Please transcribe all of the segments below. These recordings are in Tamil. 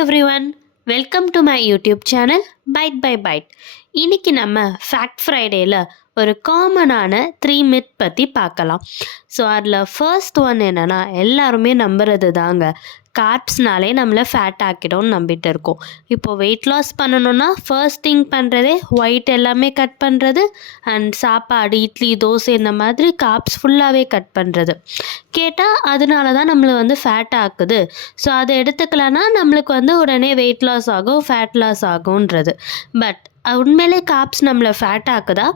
Everyone, welcome to my YouTube channel byte by byte. இன்னைக்கு நம்ம ஃபேக்ட் ஃப்ரைடேயில் ஒரு காமனான 3 மித் பற்றி பார்க்கலாம். ஸோ அதில் ஃபர்ஸ்ட் ஒன் என்னென்னா, எல்லாருமே நம்புறது தாங்க, கார்ப்ஸ்னாலே நம்மளை ஃபேட் ஆக்கிடும்னு நம்பிட்டு இருக்கோம். இப்போது வெயிட் லாஸ் பண்ணணுன்னா ஃபர்ஸ்ட் திங் பண்ணுறதே ஒயிட் எல்லாமே கட் பண்ணுறது அண்ட் சாப்பாடு, இட்லி, தோசை இந்த மாதிரி கார்ப்ஸ் ஃபுல்லாகவே கட் பண்ணுறது. கேட்டால் அதனால தான் நம்மளை ஃபேட் ஆக்குது, ஸோ அதை எடுத்துக்கலன்னா நம்மளுக்கு உடனே வெயிட் லாஸ் ஆகும், ஃபேட் லாஸ் ஆகுன்றது. பட் உண்மையிலே கார்ப்ஸ் நம்மளை ஃபேட் ஆக்குதா?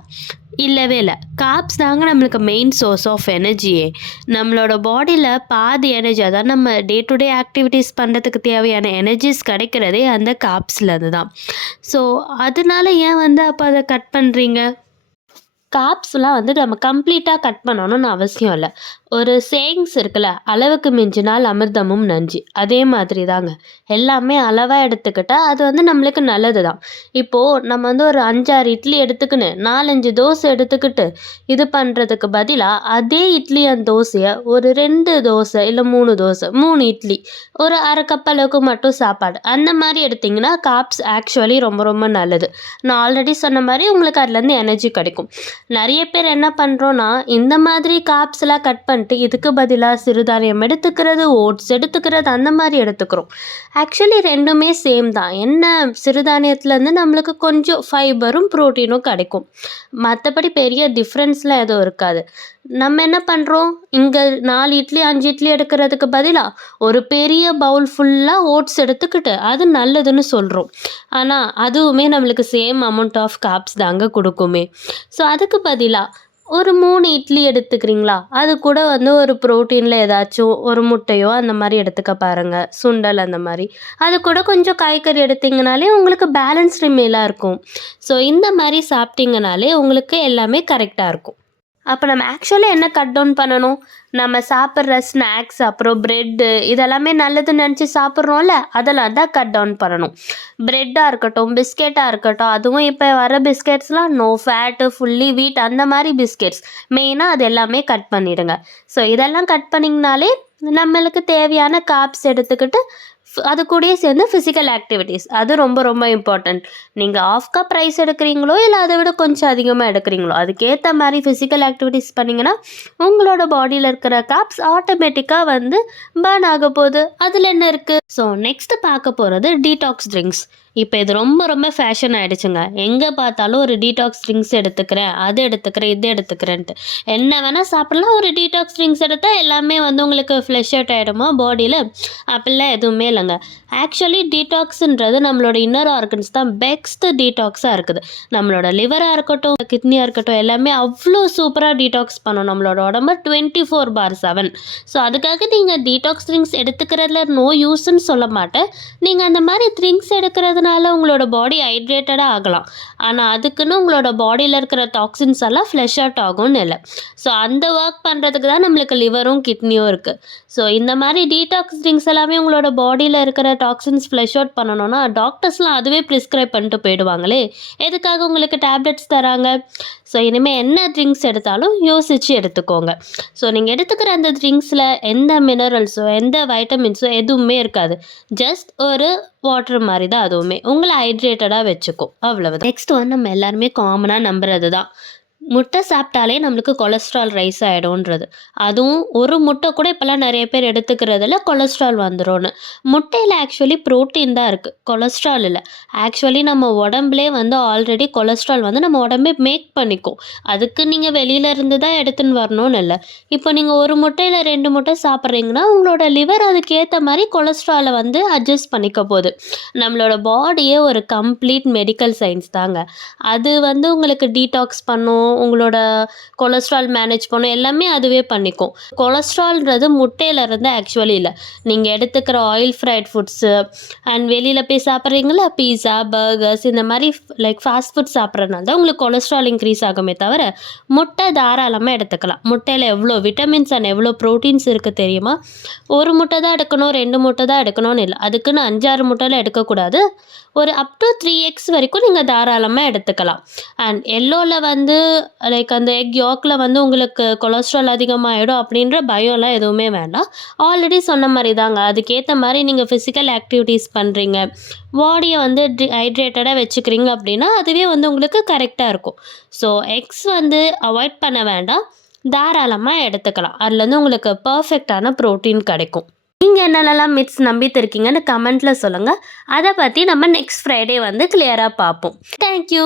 இல்லவே இல்லை. கார்ப்ஸ் தாங்க நம்மளுக்கு மெயின் சோர்ஸ் ஆஃப் எனர்ஜியே. நம்மளோட பாடியில் பாதி எனர்ஜி, அதாவது நம்ம டே டு டே ஆக்டிவிட்டீஸ் பண்ணுறதுக்கு தேவையான எனர்ஜிஸ் கிடைக்கிறதே அந்த கார்ப்ஸ்லேருந்து தான். ஸோ அதனால ஏன் அப்போ அதை கட் பண்ணுறீங்க? கார்ப்ஸ்லாம் நம்ம கம்ப்ளீட்டாக கட் பண்ணணும்னு அவசியம் இல்லை. ஒரு சேயிங்ஸ் இருக்குல்ல, அளவுக்கு மிஞ்சினால் அமிர்தமும் நஞ்சு. அதே மாதிரி தாங்க, எல்லாமே அளவாக எடுத்துக்கிட்டால் அது நம்மளுக்கு நல்லது தான். இப்போது நம்ம ஒரு 5-6 இட்லி எடுத்துக்கின்னு 4-5 தோசை எடுத்துக்கிட்டு இது பண்ணுறதுக்கு பதிலாக அதே இட்லி அண்ட் தோசையை ஒரு 2 தோசை இல்லை 3 தோசை, 3 இட்லி, ஒரு அரை கப் அளவுக்கு மட்டும் சாப்பாடு, அந்த மாதிரி எடுத்திங்கன்னா கார்ப்ஸ் ஆக்சுவலி ரொம்ப ரொம்ப நல்லது. நான் ஆல்ரெடி சொன்ன மாதிரி உங்களுக்கு அதுலேருந்து எனர்ஜி கிடைக்கும். நிறைய பேர் என்ன பண்ணுறோன்னா, இந்த மாதிரி கார்ப்ஸ்லாம் கட் பண்ணிட்டு இதுக்கு பதிலாக சிறுதானியம் எடுத்துக்கிறது, ஓட்ஸ் எடுத்துக்கிறது, அந்த மாதிரி எடுத்துக்கிறோம். ஆக்சுவலி ரெண்டுமே சேம் தான். என்ன, சிறுதானியத்துலேருந்து நம்மளுக்கு கொஞ்சம் ஃபைபரும் ப்ரோட்டீனும் கிடைக்கும், மற்றபடி பெரிய டிஃப்ரென்ஸ்லாம் எதுவும் இருக்காது. நம்ம என்ன பண்ணுறோம், இங்கே 4 இட்லி 5 இட்லி எடுக்கிறதுக்கு பதிலாக ஒரு பெரிய பவுல் ஃபுல்லாக ஓட்ஸ் எடுத்துக்கிட்டு அது நல்லதுன்னு சொல்கிறோம். ஆனால் அதுவுமே நம்மளுக்கு சேம் அமௌண்ட் ஆஃப் கார்ப்ஸ் தாங்க கொடுக்குமே. ஸோ அதுக்கு பதிலாக ஒரு 3 இட்லி எடுத்துக்கிறீங்களா, அது கூட ஒரு ப்ரோட்டீனில் ஏதாச்சும் ஒரு முட்டையோ அந்த மாதிரி எடுத்துக்க பாருங்கள், சுண்டல் அந்த மாதிரி. அது கூட கொஞ்சம் காய்கறி எடுத்திங்கனாலே உங்களுக்கு பேலன்ஸ்டு மீலாக இருக்கும். ஸோ இந்த மாதிரி சாப்பிட்டிங்கனாலே உங்களுக்கு எல்லாமே கரெக்டாக இருக்கும். அப்போ நம்ம ஆக்சுவலி என்ன கட் டவுன் பண்ணணும்? நம்ம சாப்பிட்ற ஸ்நாக்ஸ், அப்புறம் ப்ரெட்டு, இதெல்லாமே நல்லதுன்னு நினச்சி சாப்பிட்றோம்ல, அதெல்லாம் தான் கட் டவுன் பண்ணணும். ப்ரெட்டாக இருக்கட்டும், பிஸ்கெட்டாக இருக்கட்டும், அதுவும் இப்போ வர பிஸ்கெட்ஸ்லாம் நோ ஃபேட்டு, ஃபுல்லி வீட், அந்த மாதிரி பிஸ்கெட்ஸ் மெயினாக அது எல்லாமே கட் பண்ணிவிடுங்க. ஸோ இதெல்லாம் கட் பண்ணிங்கனாலே நம்மளுக்கு தேவையான கார்ப்ஸ் எடுத்துக்கிட்டு அது கூடயே சேர்ந்து ஃபிசிக்கல் ஆக்டிவிட்டீஸ், அது ரொம்ப ரொம்ப இம்பார்ட்டண்ட். நீங்கள் ஆஃப் கப் ரைஸ் எடுக்கிறீங்களோ இல்லை அதை விட கொஞ்சம் அதிகமாக எடுக்கிறீங்களோ, அதுக்கேற்ற மாதிரி ஃபிசிக்கல் ஆக்டிவிட்டீஸ் பண்ணிங்கன்னா உங்களோட பாடியில் இருக்கிற கார்ப்ஸ் ஆட்டோமேட்டிக்காக பர்ன் ஆக போகுது. அதில் என்ன இருக்குது? ஸோ நெக்ஸ்ட்டு பார்க்க போகிறது டீடாக்ஸ் ட்ரிங்க்ஸ். இப்போ இது ரொம்ப ரொம்ப ஃபேஷன் ஆகிடுச்சுங்க. எங்கே பார்த்தாலும் ஒரு டீடாக்ஸ் ட்ரிங்க்ஸ் எடுத்துக்கிறேன், அது எடுத்துக்கிறேன், இது எடுத்துக்கிறேன்ட்டு. என்ன வேணால் சாப்பிட்லாம், ஒரு டீடாக்ஸ் ட்ரிங்க்ஸ் எடுத்தால் எல்லாமே உங்களுக்கு ஃப்ளஷ் அவுட் ஆகிடுமா பாடியில்? அப்படிலாம் எதுவுமே இல்லைங்க. ஆக்சுவலி டீடாக்ஸுன்றது நம்மளோட இன்னர் ஆர்கன்ஸ் தான் பெஸ்ட்டு டீடாக்ஸாக இருக்குது. நம்மளோட லிவராக இருக்கட்டும், கிட்னியாக இருக்கட்டும், எல்லாமே அவ்வளோ சூப்பராக டீடாக்ஸ் பண்ணும் நம்மளோட உடம்பு 24/7. ஸோ அதுக்காக நீங்கள் டீடாக்ஸ் ட்ரிங்க்ஸ் எடுத்துக்கிறதுல நோ யூஸ்ன்னு சொல்ல மாட்டேன். நீங்கள் அந்த மாதிரி ட்ரிங்க்ஸ் எடுக்கிறதுனால உங்களோட பாடி ஹைட்ரேட்டடாக ஆகலாம், ஆனால் அதுக்குன்னு உங்களோட பாடியில் இருக்கிற டாக்ஸின்ஸ் எல்லாம் ஃப்ளஷ் அவுட் ஆகும்னு இல்லை. ஸோ அந்த ஒர்க் பண்ணுறதுக்கு தான் நம்மளுக்கு லிவரும் கிட்னியும் இருக்குது. ஸோ இந்த மாதிரி டீடாக்ஸ் ட்ரிங்க்ஸ் எல்லாமே உங்களோட பாடியில் இருக்கிற டாக்ஸின்ஸ் ஃப்ளஷ் அவுட் பண்ணணும்னா டாக்டர்ஸ்லாம் அதுவே ப்ரிஸ்கிரைப் பண்ணிட்டு போயிடுவாங்களே, எதுக்காக உங்களுக்கு டேப்லெட்ஸ் தராங்க? ஸோ இனிமேல் என்ன ட்ரிங்க்ஸ் எடுத்தாலும் யோசித்து எடுத்துக்கோங்க. ஸோ நீங்கள் எடுத்துக்கிற அந்த ட்ரிங்க்ஸில் எந்த மினரல்ஸோ எந்த வைட்டமின்ஸோ எதுவுமே இருக்காது. ஜஸ்ட் ஒரு வாட்டர் மாதிரி தான், அதுவுமே உங்களை ஹைட்ரேட்டடாக வச்சுக்கும், அவ்வளவுதான். நெக்ஸ்ட் நம்ம எல்லாருமே காமனாக நம்புறது தான், முட்டை சாப்பிட்டாலே நம்மளுக்கு கொலஸ்ட்ரால் ரைஸ் ஆகிடும்ன்றது. அதுவும் ஒரு முட்டை கூட இப்போல்லாம் நிறைய பேர் எடுத்துக்கிறதுல கொலஸ்ட்ரால் வந்துடும்னு. முட்டையில் ஆக்சுவலி ப்ரோட்டீன் தான் இருக்குது, கொலஸ்ட்ரால் இல்லை. ஆக்சுவலி நம்ம உடம்புலே ஆல்ரெடி கொலஸ்ட்ரால் நம்ம உடம்பே மேக் பண்ணிக்கும். அதுக்கு நீங்கள் வெளியில இருந்து தான் எடுத்துன்னு வரணும்னு இல்லை. இப்போ நீங்கள் ஒரு முட்டையில் 2 முட்டை சாப்பிட்றீங்கன்னா உங்களோட லிவர் அதுக்கேற்ற மாதிரி கொலஸ்ட்ராலை அட்ஜஸ்ட் பண்ணிக்க போகுது. நம்மளோட பாடியே ஒரு கம்ப்ளீட் மெடிக்கல் சயின்ஸ் தாங்க. அது உங்களுக்கு டீடாக்ஸ் பண்ணும், உங்களோட கொலஸ்ட்ரால் மேனேஜ் பண்ணும், எல்லாமே அதுவே பண்ணிக்கும். கொலஸ்ட்ரால்ன்றது முட்டையிலேருந்து ஆக்சுவலி இல்லை. நீங்கள் எடுத்துக்கிற ஆயில் ஃப்ரைட் ஃபுட்ஸு அண்ட் வெளியில் போய் சாப்பிட்றீங்களா, பீஸா, பர்கர்ஸ், இந்த மாதிரி லைக் ஃபாஸ்ட் ஃபுட் சாப்பிட்றதுனால தான் உங்களுக்கு கொலஸ்ட்ரால் இன்க்ரீஸ் ஆகுமே தவிர, முட்டை தாராளமாக எடுத்துக்கலாம். முட்டையில் எவ்வளோ விட்டமின்ஸ் அண்ட் எவ்வளோ ப்ரோட்டீன்ஸ் இருக்குது தெரியுமா? ஒரு முட்டை தான் எடுக்கணும், 2 முட்டை தான் எடுக்கணும்னு இல்லை. அதுக்குன்னு 5-6 முட்டையில் எடுக்கக்கூடாது. ஒரு அப் டு 3x வரைக்கும் நீங்கள் தாராளமாக எடுத்துக்கலாம். அண்ட் எல்லோவில் லைக் அந்த எக் யாக்கில் வந்து உங்களுக்கு கொலஸ்ட்ரால் அதிகமாகிடும் அப்படின்ற பயம்லாம் எதுவுமே வேண்டாம். ஆல்ரெடி சொன்ன மாதிரி தாங்க, அதுக்கேற்ற மாதிரி நீங்கள் ஃபிசிக்கல் ஆக்டிவிட்டீஸ் பண்ணுறீங்க, பாடியை வந்து ஹைட்ரேட்டடாக வச்சுக்கிறீங்க அப்படின்னா அதுவே வந்து உங்களுக்கு கரெக்டாக இருக்கும். ஸோ எக்ஸ் வந்து அவாய்ட் பண்ண வேண்டாம், தாராளமாக எடுத்துக்கலாம். அதுலேருந்து உங்களுக்கு பர்ஃபெக்டான ப்ரோட்டீன் கிடைக்கும். நீங்கள் என்னென்னலாம் மித்ஸ் நம்பிட்டு இருக்கீங்கன்னு கமெண்ட்டில் சொல்லுங்கள். அதை பற்றி நம்ம நெக்ஸ்ட் ஃப்ரைடே வந்து கிளியராக பார்ப்போம். தேங்க்யூ.